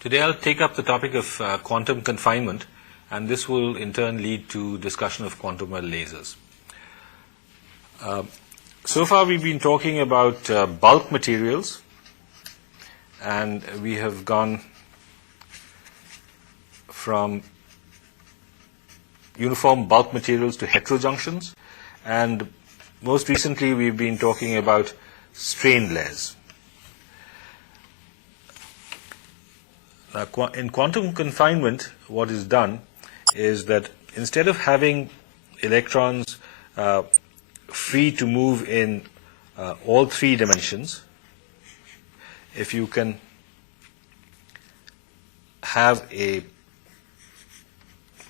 Today I'll take up the topic of quantum confinement, and this will in turn lead to discussion of quantum well lasers. So far we've been talking about bulk materials, and we have gone from uniform bulk materials to heterojunctions, and most recently we've been talking about strained layers. In quantum confinement, what is done is that instead of having electrons free to move in all three dimensions, if you can have a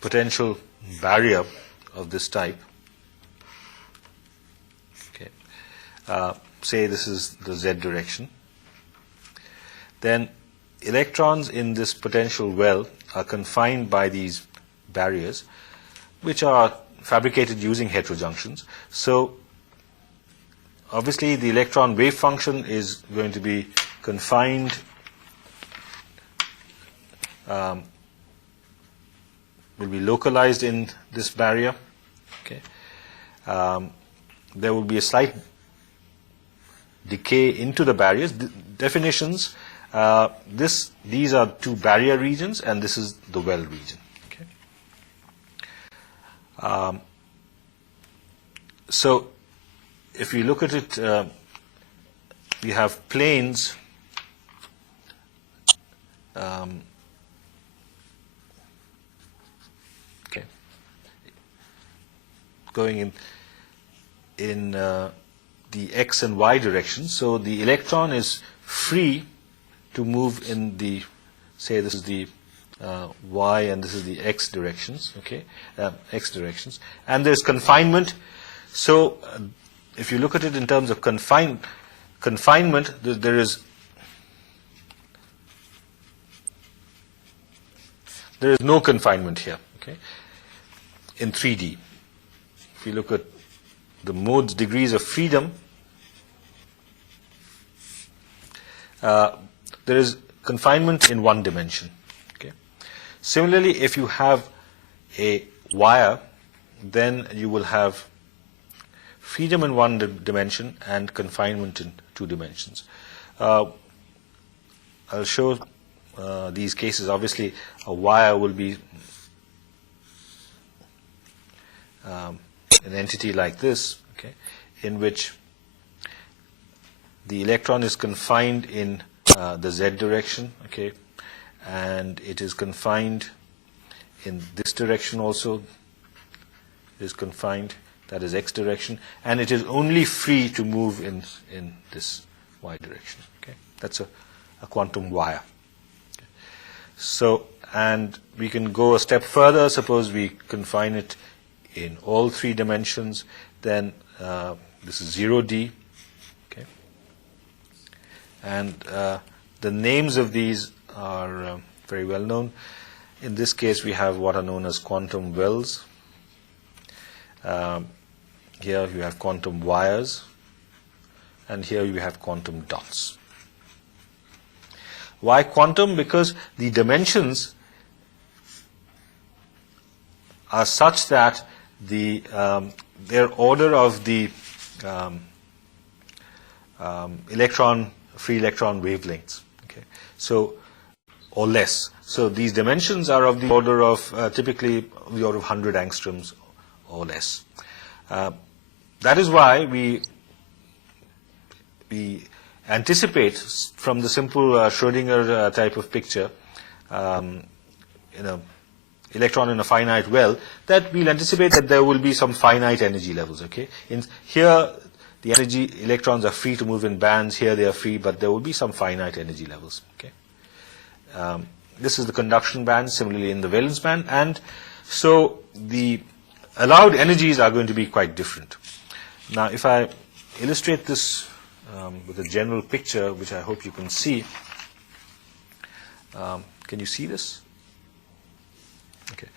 potential barrier of this type, okay, say this is the z direction, then electrons in this potential well are confined by these barriers, which are fabricated using heterojunctions. So obviously the electron wave function is going to be confined will be localized in this barrier. Okay, there will be a slight decay into the barriers. Definitions: these are two barrier regions, and this is the well region. Okay. So if you look at it, we have planes okay, going in the x and y direction. So the electron is free to move in the, say this is the y and this is the x directions, okay, x directions, and there's confinement. So if you look at it in terms of confinement, there is no confinement here, okay, in 3D. If you look at the mode's degrees of freedom, there is confinement in one dimension. Okay. Similarly, if you have a wire, then you will have freedom in one dimension and confinement in two dimensions. I'll show these cases. Obviously, a wire will be an entity like this, okay, in which the electron is confined in the z direction, okay, and it is confined in this direction also. It is confined, that is x direction, and it is only free to move in this y direction. Okay, that's a quantum wire. Okay. So, and we can go a step further. Suppose we confine it in all three dimensions, then this is 0D. Okay, and the names of these are very well known. In this case, we have what are known as quantum wells. Here you have quantum wires, and here you have quantum dots. Why quantum? Because the dimensions are such that the their order of the free electron wavelengths, okay, so or less. So these dimensions are of the order of typically the order of 100 angstroms or less. That is why we anticipate from the simple Schrödinger type of picture, electron in a finite well, that we'll anticipate that there will be some finite energy levels. Okay, in here the energy electrons are free to move in bands. Here they are free, but there will be some finite energy levels. Okay, this is the conduction band. Similarly, in the valence band, and so the allowed energies are going to be quite different. Now, if I illustrate this with a general picture, which I hope you can see, can you see this? Okay,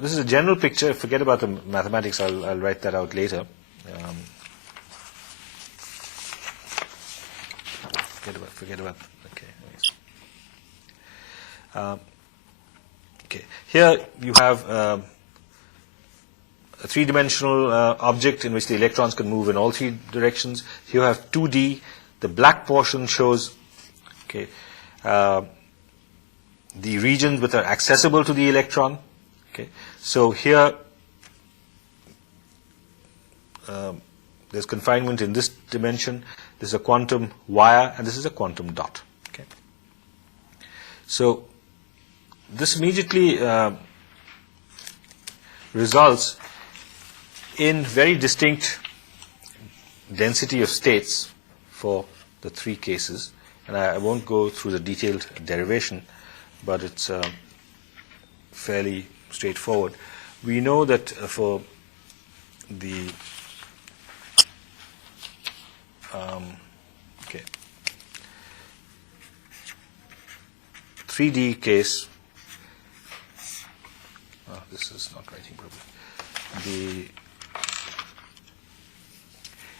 this is a general picture. Forget about the mathematics. I'll write that out later. Forget about. Okay. Okay. Here you have a three-dimensional object in which the electrons can move in all three directions. Here you have 2D. The black portion shows, okay, the regions which are accessible to the electron. Okay. So here there's confinement in this dimension. This is a quantum wire, and this is a quantum dot. Okay. So this immediately results in very distinct density of states for the three cases. And I won't go through the detailed derivation, but it's fairly straightforward. We know that for the 3D case, this is not writing properly.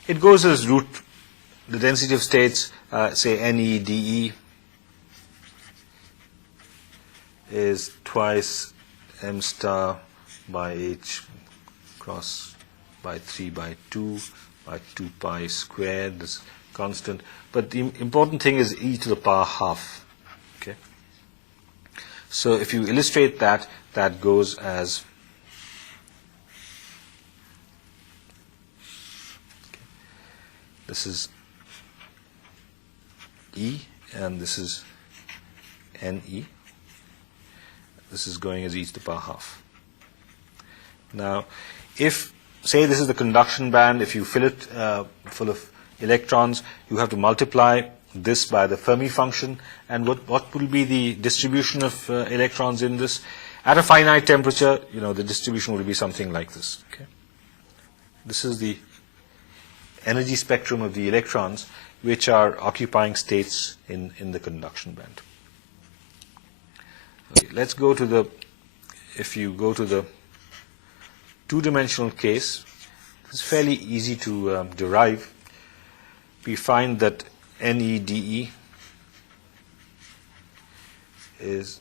It goes as root, the density of states, say NE DE is twice m star by h cross by 3 by 2 by 2 pi squared, this constant. But the important thing is e to the power half. Okay. So if you illustrate that, that goes as this is E and this is NE. This is going as e to the power half. Now, if, say this is the conduction band, if you fill it full of electrons, you have to multiply this by the Fermi function, and what will be the distribution of electrons in this? At a finite temperature, the distribution will be something like this. Okay. This is the energy spectrum of the electrons which are occupying states in the conduction band. Okay, let's go to the, if you go to the two-dimensional case, it's fairly easy to derive. We find that NEDE is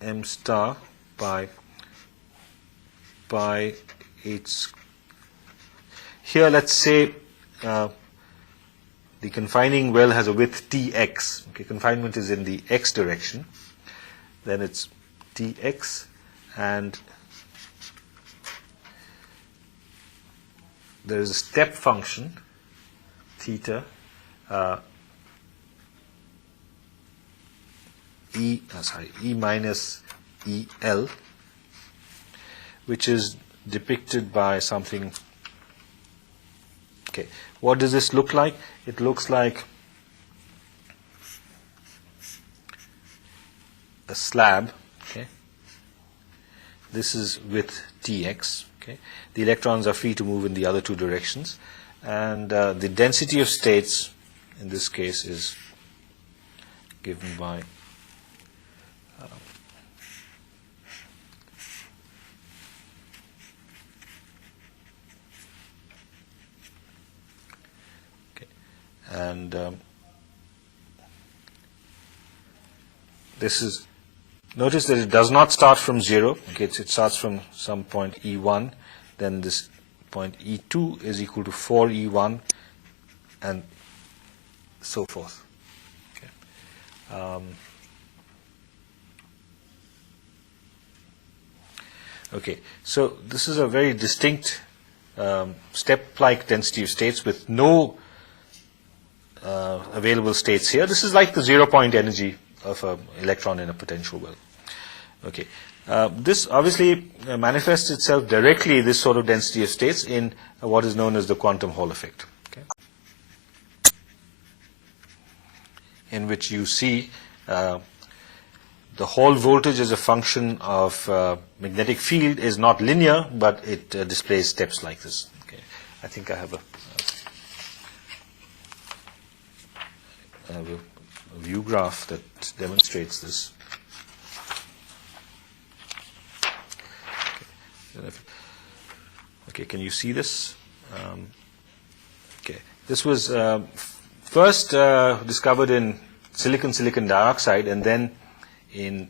m star by pi h. Here, let's say the confining well has a width Tx. Okay, confinement is in the x direction. Then it's Tx, and there is a step function, theta, E minus EL, which is depicted by something. Okay, what does this look like? It looks like a slab. Okay, this is with Tx. Okay, the electrons are free to move in the other two directions, and the density of states in this case is given by and this is, notice that it does not start from 0. Okay, it starts from some point E1, then this point E2 is equal to 4E1, and so forth. Okay, okay, so this is a very distinct step-like density of states with no available states here. This is like the 0-point energy of an electron in a potential well. Okay, this obviously manifests itself directly, this sort of density of states, in what is known as the quantum Hall effect. Okay, in which you see the Hall voltage as a function of magnetic field is not linear, but it displays steps like this. Okay, I think I have a view graph that demonstrates this. Okay, can you see this? Okay, this was first discovered in silicon dioxide, and then in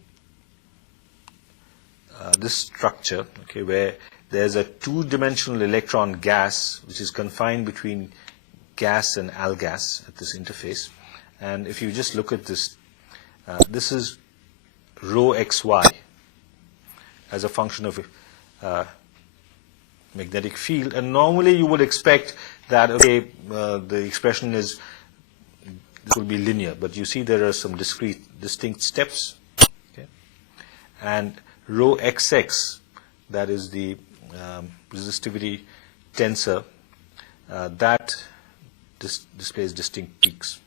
this structure, okay, where there's a two-dimensional electron gas which is confined between gas and algas at this interface. And if you just look at this, this is rho xy as a function of magnetic field, and normally you would expect that, okay, the expression is, this will be linear, but you see there are some distinct steps, okay? And rho xx, that is the resistivity tensor, that displays distinct peaks.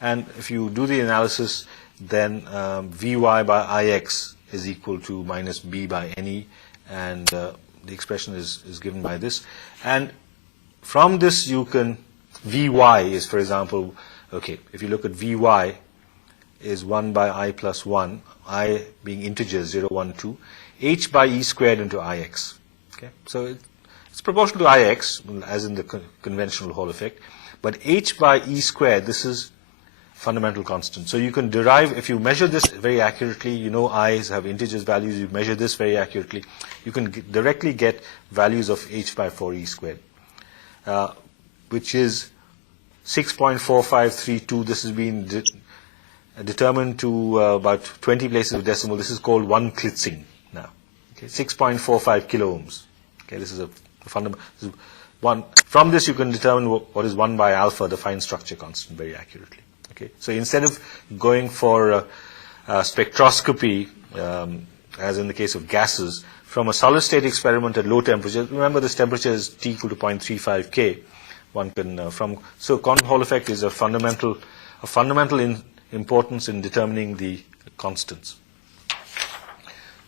And if you do the analysis, then Vy by Ix is equal to minus B by Ne, and the expression is given by this. And from this you can, Vy is, for example, okay, if you look at Vy is 1 by I plus 1, I being integers 0, 1, 2, H by E squared into Ix. Okay, so it's proportional to Ix, as in the conventional Hall effect, but H by E squared, this is fundamental constant. So you can derive, if you measure this very accurately, you know I's have integers values, you measure this very accurately, you can directly get values of H by 4E squared, which is 6.4532. This has been determined to about 20 places of decimal. This is called 1 Klitzing now. Okay, 6.45 kilo ohms. Okay, this is a fundamental one. From this you can determine what is 1 by alpha, the fine structure constant, very accurately. Okay, so instead of going for spectroscopy, as in the case of gases, from a solid state experiment at low temperatures, remember this temperature is T equal to 0.35 K. One can so quantum Hall effect is a fundamental importance in determining the constants.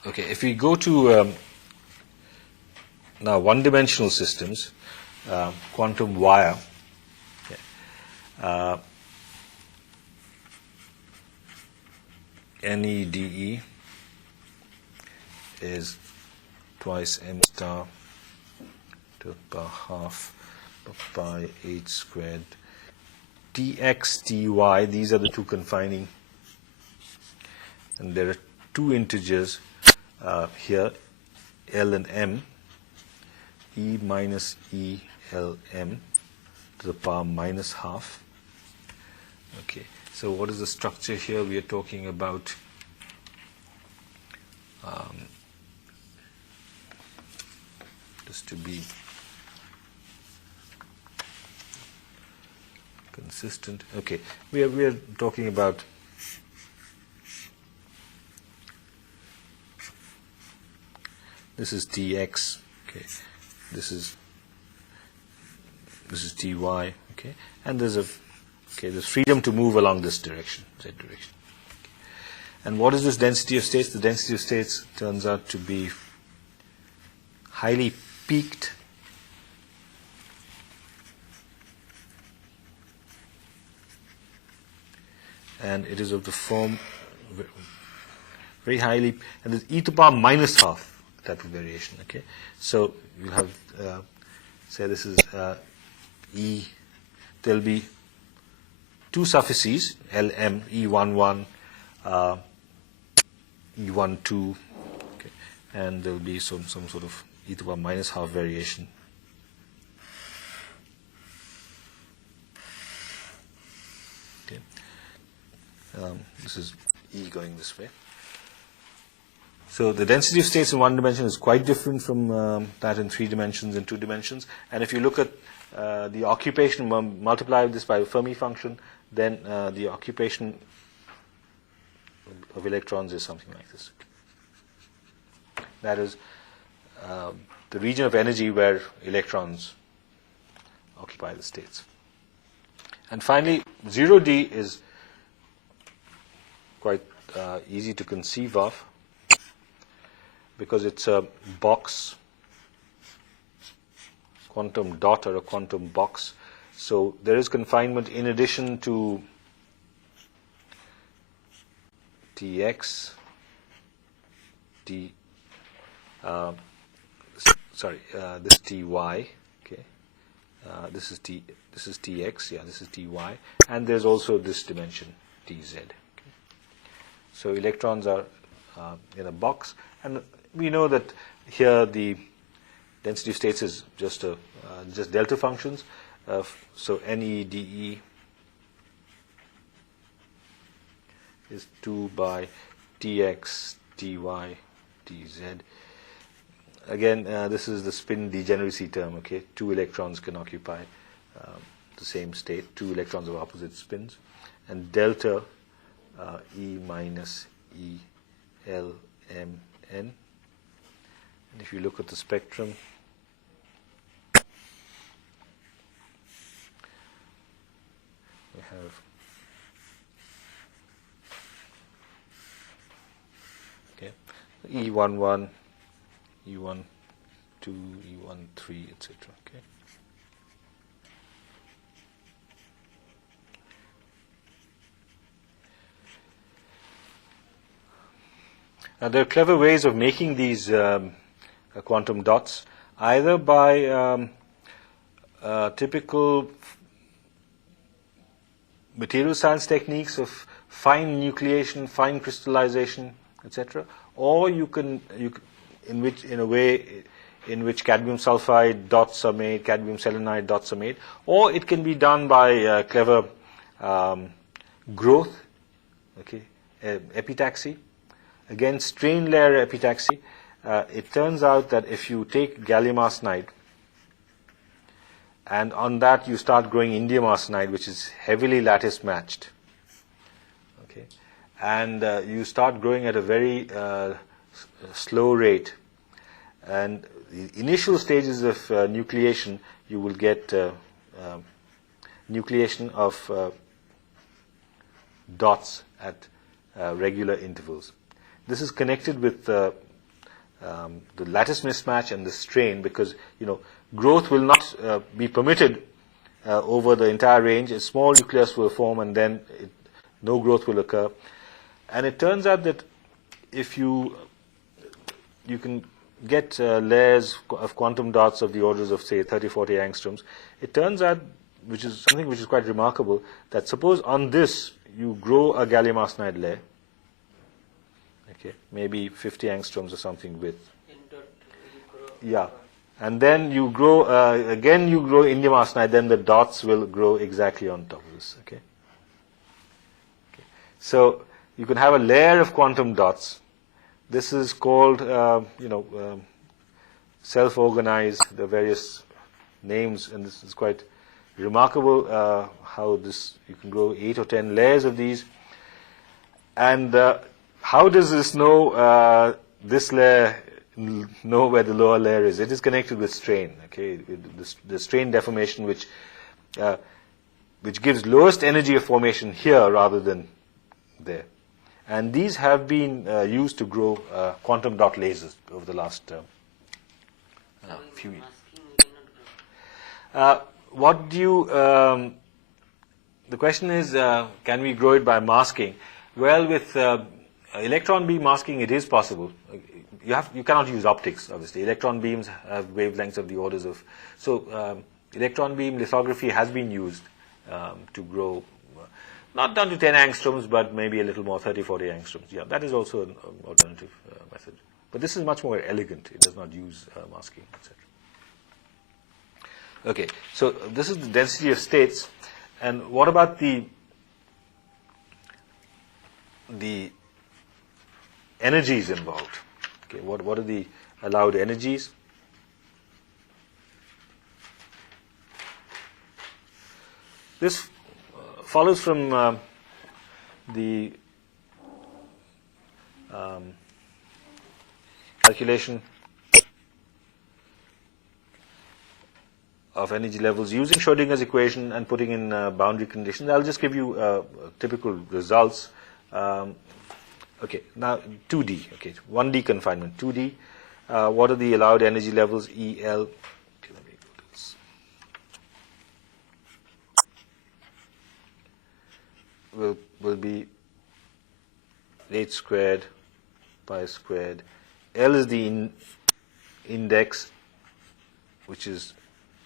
Okay, if we go to now one-dimensional systems, quantum wire. Okay. NEDE is twice m star to the power half pi h squared. Tx, ty, these are the two confining, and there are two integers here, L and M, E minus E L M to the power minus half. Okay, so what is the structure here? We are talking about just to be consistent. Okay, we are talking about this is Tx. Okay, this is Ty. Okay, and there's freedom to move along this direction, Z direction. Okay. And what is this density of states? The density of states turns out to be highly peaked. And it is of the form very highly, and there's e to the power minus half type of variation. Okay, so you have say this is E. There'll be two suffixes, LM, E11, E12, okay, and there'll be some sort of e to the power minus half variation. Okay. This is E going this way. So the density of states in one dimension is quite different from that in 3 dimensions and 2 dimensions. And if you look at the occupation, multiply this by a Fermi function, then the occupation of electrons is something like this. That is the region of energy where electrons occupy the states. And finally, 0D is quite easy to conceive of because it's a box, quantum dot or a quantum box. So there is confinement in addition to Tx, this Ty, okay, this is Tx, yeah, this is Ty, and there's also this dimension Tz. Okay. So electrons are in a box, and we know that here the density of states is just delta functions. So NE dE is 2 by Tx dy dz. Again, this is the spin degeneracy term. Okay, 2 electrons can occupy the same state, 2 electrons of opposite spins, and delta E minus E L M N. And if you look at the spectrum, we have E11, E12, E13, etc. Okay. Now there are clever ways of making these quantum dots, either by typical material science techniques of fine nucleation, fine crystallization, etc., or you can in a way in which cadmium sulfide dots are made, cadmium selenide dots are made, or it can be done by clever growth, okay, epitaxy. Again, strain layer epitaxy. It turns out that if you take gallium arsenide and on that you start growing indium arsenide, which is heavily lattice matched, okay, and you start growing at a very slow rate, and the initial stages of nucleation, you will get nucleation of dots at regular intervals. This is connected with the lattice mismatch and the strain, because growth will not be permitted over the entire range. A small nucleus will form, and then no growth will occur. And it turns out that if you can get layers of quantum dots of the orders of, say, 30-40 angstroms, it turns out, which is something which is quite remarkable, that suppose on this you grow a gallium arsenide layer, okay, maybe 50 angstroms or something width. Yeah. And then you grow, again you grow indium arsenide, then the dots will grow exactly on top of this, okay? So you can have a layer of quantum dots. This is called, self-organized, the various names, and this is quite remarkable how you can grow 8 or 10 layers of these. And how does this know this layer know where the lower layer is? It is connected with strain, okay, the strain deformation, which gives lowest energy of formation here rather than there. And these have been used to grow quantum dot lasers over the last few years. What do you? The question is, can we grow it by masking? Well, with electron beam masking, it is possible. You cannot use optics, obviously. Electron beams have wavelengths of the orders of. So electron beam lithography has been used to grow, not down to 10 angstroms, but maybe a little more, 30, 40 angstroms. Yeah, that is also an alternative method. But this is much more elegant. It does not use masking, etc. Okay, so this is the density of states. And what about the energies involved? Okay, what are the allowed energies? This follows from the calculation of energy levels using Schrödinger's equation and putting in boundary conditions. I'll just give you typical results. Okay, now 2D, okay, 1D confinement, 2D. What are the allowed energy levels? EL. Okay, let me go to this. Will be h squared, pi squared. L is the index, which is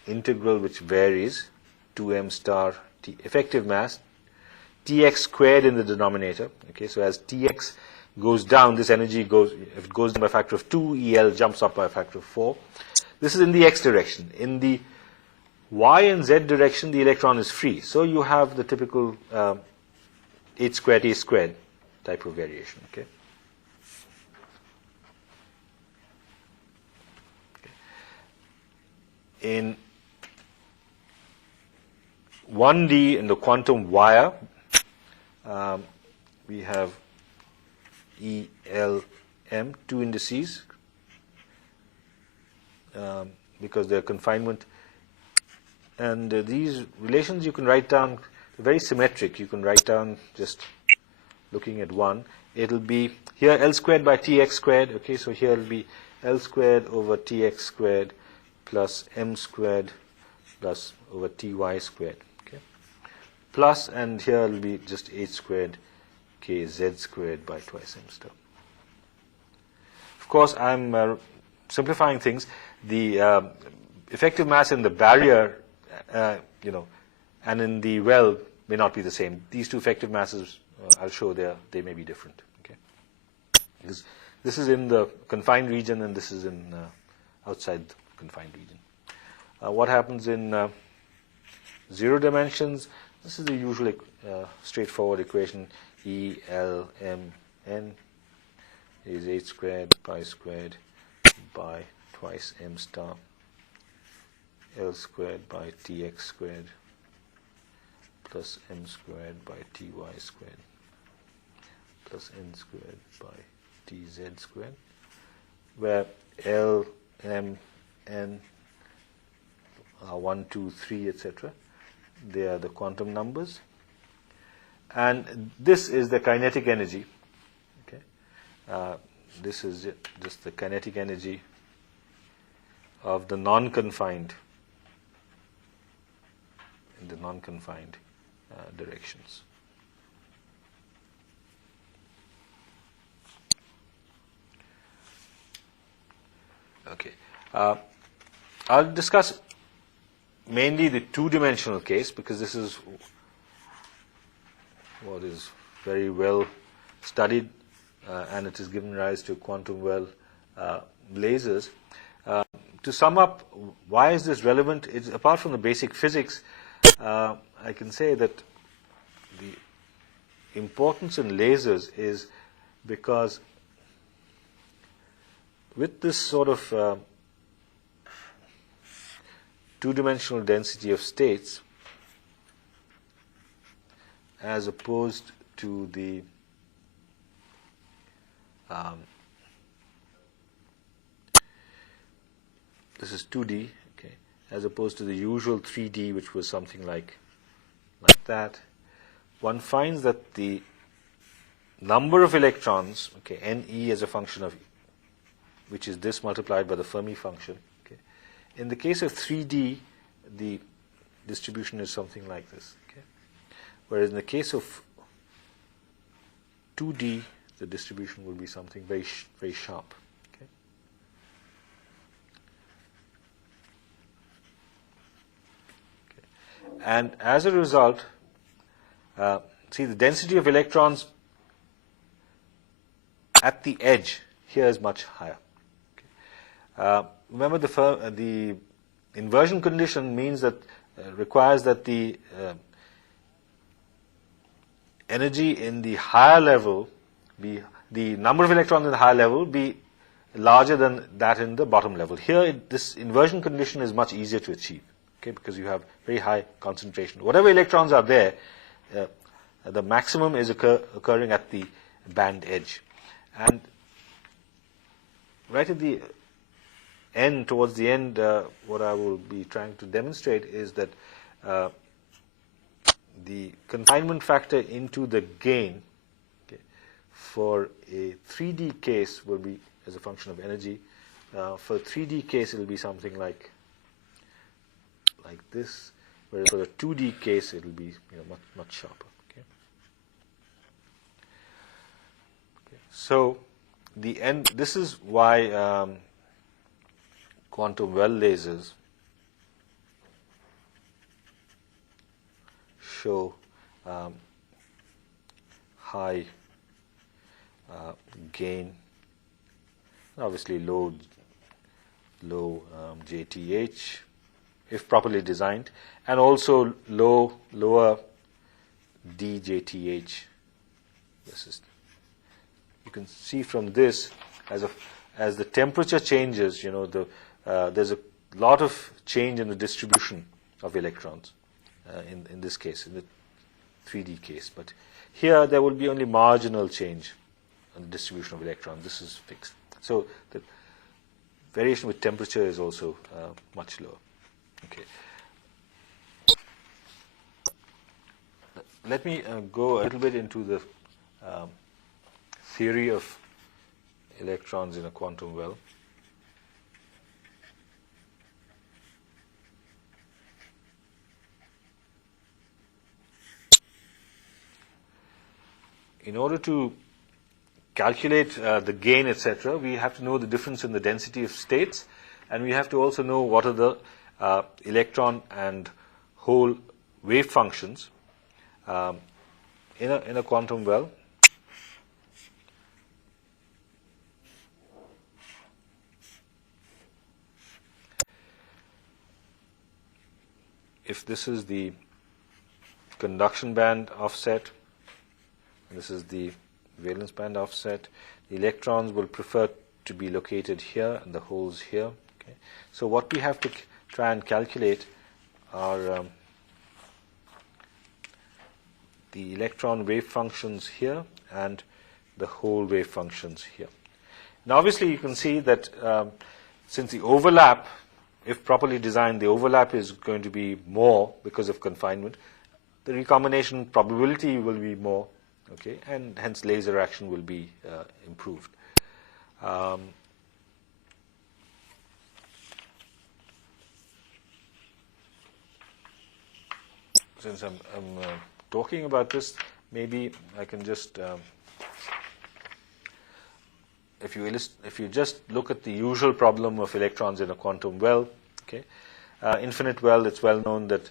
integral, which varies, 2m star t, effective mass, Tx squared in the denominator. Okay, so as Tx goes down, this energy goes, if it goes down by a factor of 2, El jumps up by a factor of 4. This is in the x direction. In the y and z direction, the electron is free. So you have the typical h squared, a squared type of variation. Okay. In 1D, in the quantum wire, we have E, L, M, two indices, because they're confinement. And these relations you can write down, very symmetric. You can write down just looking at one. It'll be here L squared by Tx squared. Okay, so here it'll be L squared over Tx squared plus M squared plus over Ty squared. Okay, plus, and here it'll be just H squared Kz squared by twice M star. Of course, I'm simplifying things. The effective mass in the barrier, and in the well may not be the same. These two effective masses, I'll show they may be different. Okay, because this is in the confined region and this is in outside the confined region. What happens in 0 dimensions? This is the usual straightforward equation. E, L, M, N is H squared pi squared by twice M star L squared by Tx squared plus M squared by Ty squared plus N squared by Tz squared, where L, M, N are 1, 2, 3, etc. They are the quantum numbers. And this is the kinetic energy. Okay, this is just the kinetic energy of the non-confined, in the non-confined directions. Okay, I'll discuss mainly the two-dimensional case because this is what is very well studied, and it has given rise to quantum well lasers. To sum up, why is this relevant? It's, apart from the basic physics, I can say that the importance in lasers is because with this sort of two-dimensional density of states, as opposed to the this is 2D, okay, as opposed to the usual 3D, which was something like that, one finds that the number of electrons, okay, Ne as a function of, which is this multiplied by the Fermi function. Okay, in the case of 3D, the distribution is something like this. Okay, whereas in the case of 2D, the distribution will be something very very sharp. Okay. Okay. And as a result, see, the density of electrons at the edge here is much higher. Okay. Remember, the inversion condition means that requires that the energy in the higher level be, the number of electrons in the higher level be larger than that in the bottom level. Here, this inversion condition is much easier to achieve, okay, because you have very high concentration. Whatever electrons are there, the maximum is occurring at the band edge. And right at the end, towards the end, what I will be trying to demonstrate is that the confinement factor into the gain, okay, for a 3D case will be as a function of energy. For a 3D case, it will be something like this, whereas for the 2D case, it will be much sharper. Okay. Okay. So the end. This is why quantum well lasers show high gain, obviously low JTH if properly designed, and also lower DJTH. This is, you can see from this, as the temperature changes, there's a lot of change in the distribution of electrons in this case, in the 3D case. But here there will be only marginal change in the distribution of electrons. This is fixed. So the variation with temperature is also much lower. Okay. Let me go a little bit into the theory of electrons in a quantum well. In order to calculate the gain, etc., we have to know the difference in the density of states, and we have to also know what are the electron and hole wave functions in a quantum well. If this is the conduction band offset, and this is the valence band offset, the electrons will prefer to be located here and the holes here. Okay. So what we have to try and calculate are the electron wave functions here and the hole wave functions here. Now obviously you can see that since the overlap, if properly designed, the overlap is going to be more because of confinement, the recombination probability will be more. Okay, and hence laser action will be improved. Since I'm talking about this, maybe I can just, if you just look at the usual problem of electrons in a quantum well, okay, infinite well, it's well known that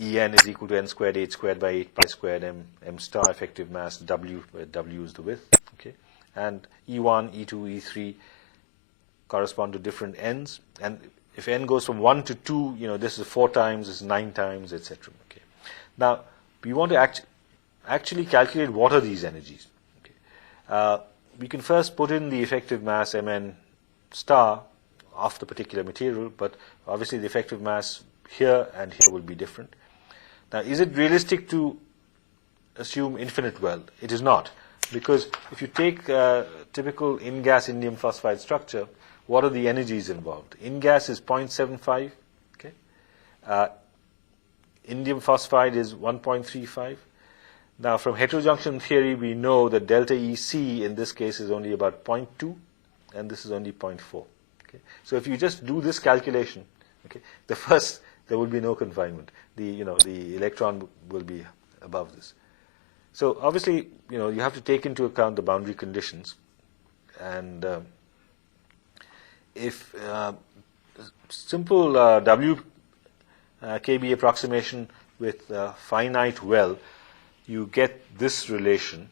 En is equal to n squared h squared by 8 pi squared m star effective mass W, where W is the width. Okay, and E1, E2, E3 correspond to different n's, and if n goes from 1 to 2, this is 4 times, this is 9 times, etc. Okay, now we want to actually calculate what are these energies. Okay, we can first put in the effective mass Mn star of the particular material, but obviously the effective mass here and here will be different. Now, is it realistic to assume infinite well? It is not, because if you take a typical in-gas indium phosphide structure, what are the energies involved? In-gas is 0.75, okay? Indium phosphide is 1.35. Now, from heterojunction theory, we know that delta EC in this case is only about 0.2, and this is only 0.4. Okay? So if you just do this calculation, okay, there will be no confinement. The electron will be above this. So obviously, you have to take into account the boundary conditions, and if simple WKB approximation with finite well, you get this relation,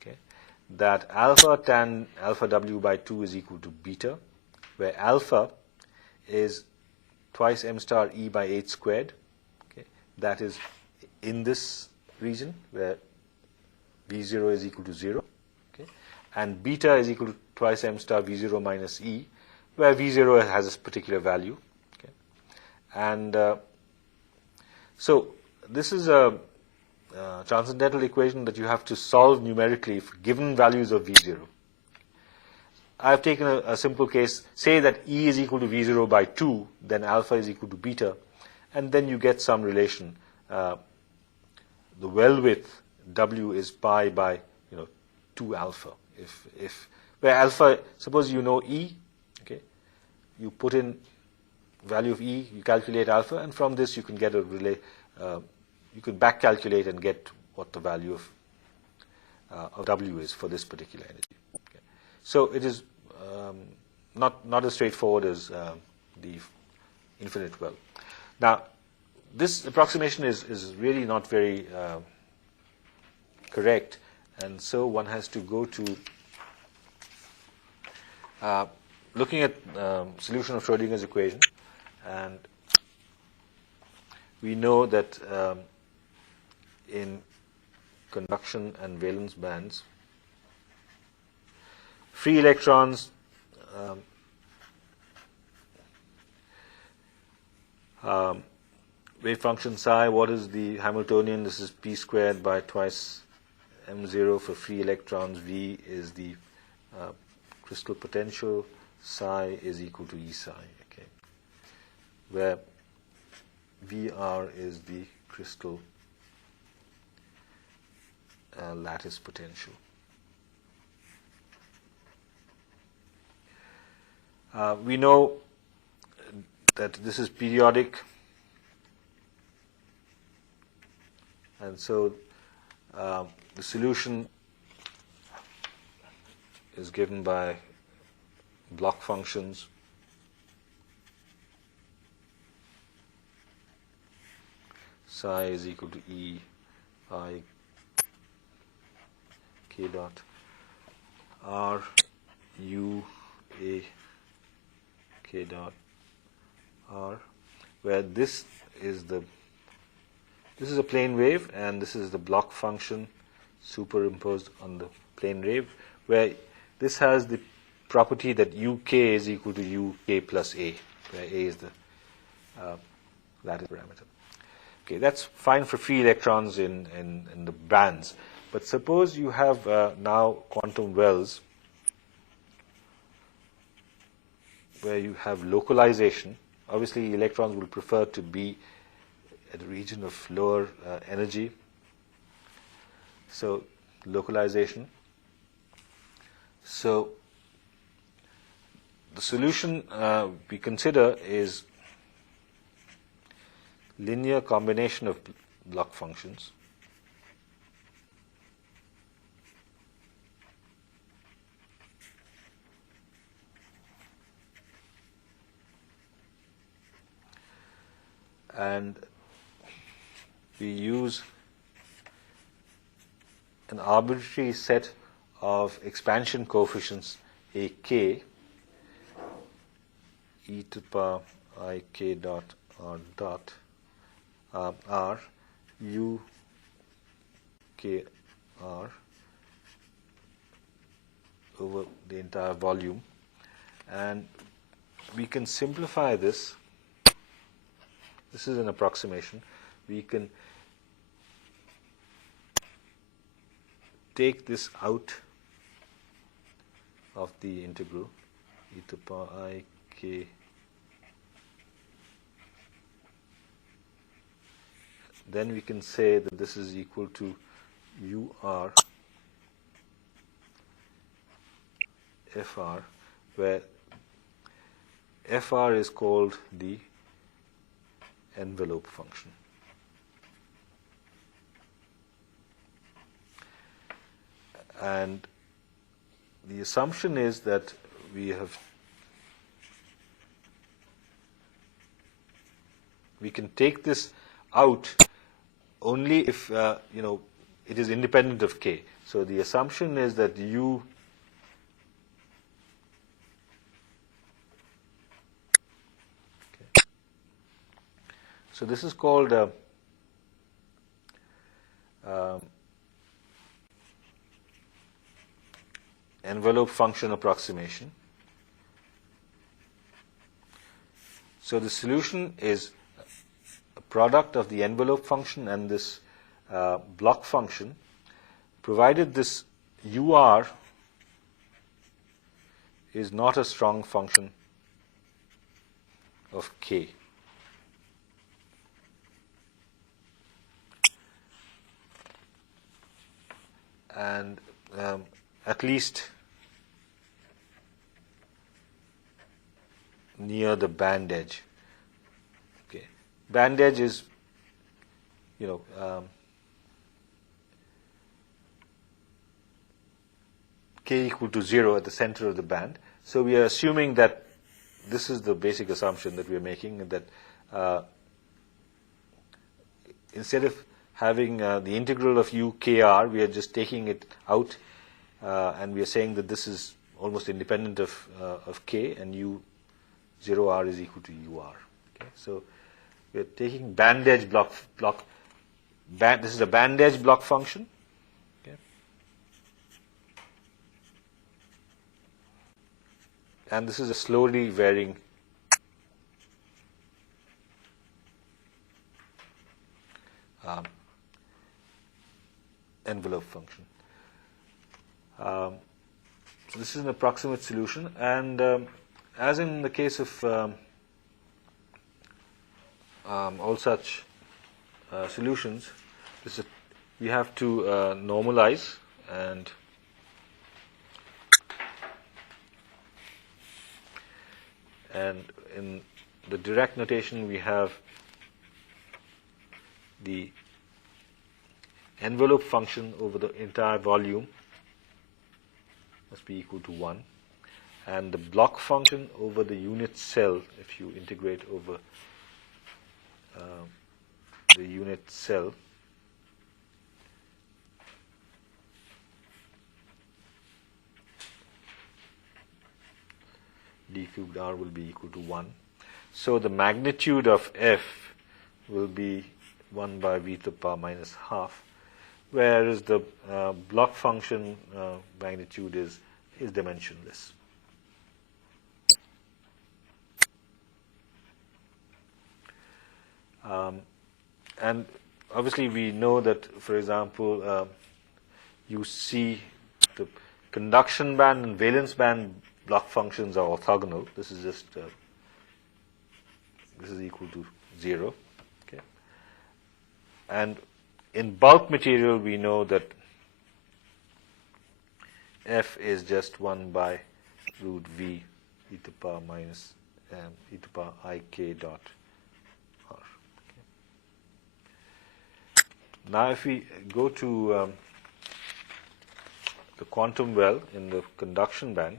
okay, that alpha tan alpha W by 2 is equal to beta, where alpha is twice m star E by 8 squared. Okay, that is in this region where V0 is equal to 0. Okay, and beta is equal to twice m star V0 minus E, where V0 has a particular value. Okay, and so this is a transcendental equation that you have to solve numerically for given values of V0. I've taken a simple case, say that E is equal to V0 by 2, then alpha is equal to beta, and then you get some relation. The well width W is pi by 2 alpha. Where alpha, suppose you know E, okay, you put in value of E, you calculate alpha, and from this you can get a you can back calculate and get what the value of W is for this particular energy. Okay. So it is not as straightforward as the infinite well. Now, this approximation is really not very correct, and so one has to go to looking at solution of Schrodinger's equation, and we know that in conduction and valence bands, free electrons wave function psi, what is the Hamiltonian? This is p squared by twice m0 for free electrons. V is the crystal potential. Psi is equal to E psi, okay, where VR is the crystal lattice potential. We know that this is periodic, and so the solution is given by block functions. Psi is equal to E I k dot R U A k dot R, where this is a plane wave, and this is the block function superimposed on the plane wave, where this has the property that uk is equal to uk plus a, where a is the lattice parameter. Okay, that's fine for free electrons in the bands. But suppose you have now quantum wells where you have localization. Obviously, electrons will prefer to be at a region of lower energy. So, localization. So, the solution we consider is linear combination of block functions. And we use an arbitrary set of expansion coefficients ak, e to the power I k dot r dot r u k r over the entire volume, and we can simplify this. This is an approximation. We can take this out of the integral e to the power I k. Then we can say that this is equal to ur fr, where fr is called the envelope function. And the assumption is that we can take this out only if it is independent of k. So the assumption is that u so this is called envelope function approximation. So the solution is a product of the envelope function and this block function, provided this ur is not a strong function of k. And at least near the band edge. Okay, band edge is, k equal to 0 at the center of the band. So we are assuming that this is the basic assumption that we are making, that instead of having the integral of u kr, we are just taking it out, and we are saying that this is almost independent of k, and u 0r is equal to ur. Okay? So we are taking band edge this is a band edge block function. Okay? And this is a slowly varying envelope function. So this is an approximate solution, and as in the case of all such solutions, we have to normalize, and in the direct notation we have the envelope function over the entire volume must be equal to 1, and the block function over the unit cell, if you integrate over the unit cell, d cubed r will be equal to 1. So the magnitude of f will be 1 by v to the power minus half, whereas the block function magnitude is dimensionless. And obviously we know that, for example, you see the conduction band and valence band block functions are orthogonal. This is just this is equal to 0. Okay, and in bulk material we know that f is just 1 by root v e to the power minus e to the power I k dot r. Okay. Now if we go to the quantum well in the conduction band,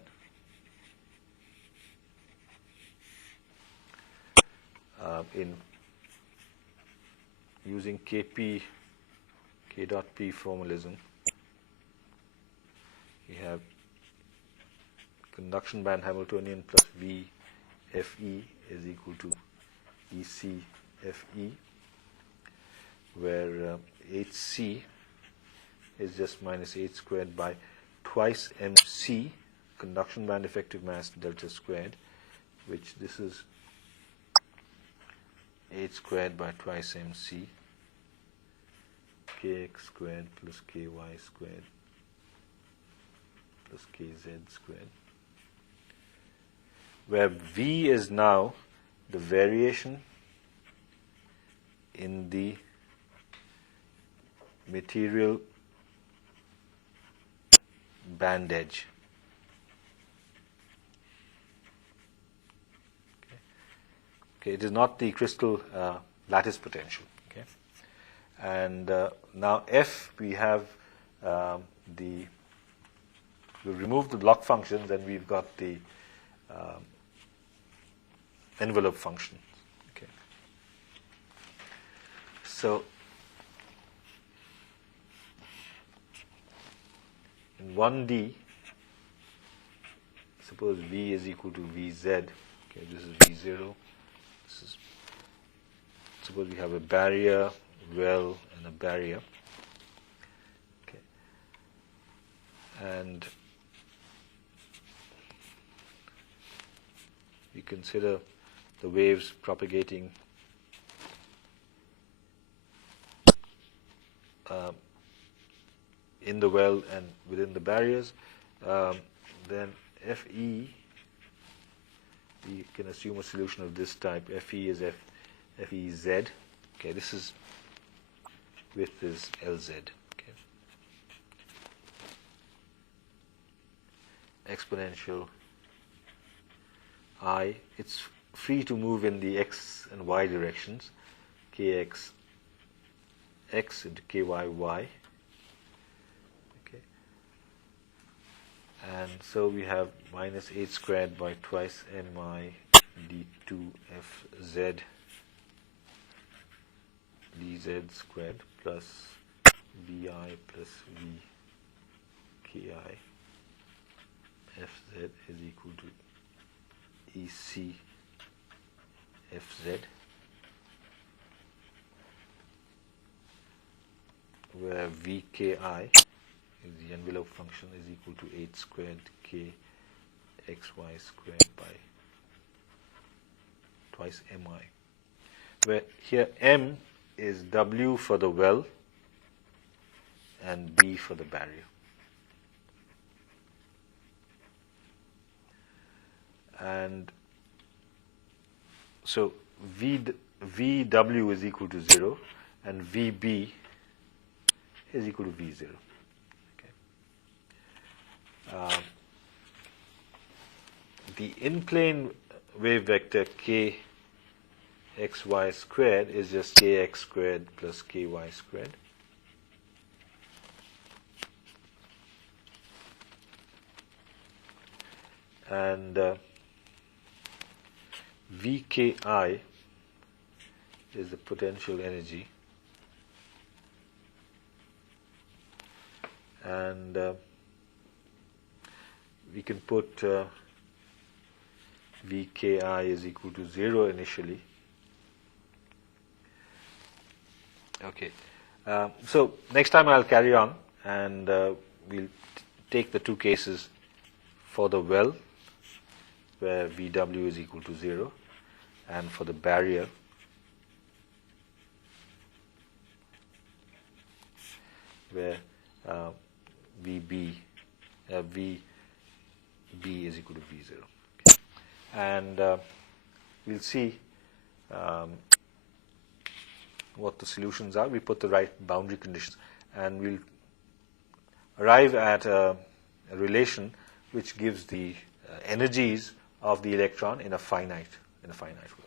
in using k dot p formalism, we have conduction band Hamiltonian plus V Fe is equal to EC Fe, where Hc is just minus h squared by twice mc, conduction band effective mass delta squared, which this is h squared by twice mc, kx squared plus ky squared plus kz squared, where v is now the variation in the material band edge. Okay, it is not the crystal lattice potential. Okay, and now f, we have we remove the block functions, and we've got the envelope function. Okay, so in 1D, suppose V is equal to Vz. Okay, this is V0. This is, suppose we have a barrier, well, and a barrier. Okay, and we consider the waves propagating in the well and within the barriers. Then Fe, we can assume a solution of this type. Fe is Fez. Okay, this is width is Lz. Okay, exponential I. It's free to move in the x and y directions. Kx x into ky y. And so we have minus h squared by twice mi d2 fz dz squared plus vi plus vki fz is equal to ec fz, where vki is the envelope function is equal to h squared k xy squared by twice mi, where here m is w for the well and b for the barrier. And so VW is equal to 0 and VB is equal to V0. Okay. The in-plane wave vector k xy squared is just kx squared plus ky squared. And Vki is the potential energy, and we can put Vki is equal to 0 initially. Okay, so next time I'll carry on, and we'll take the two cases for the well, where Vw is equal to 0, and for the barrier, where Vb is equal to V0. Okay. And we'll see what the solutions are. We put the right boundary conditions, and we'll arrive at a relation which gives the energies of the electron in a finite way.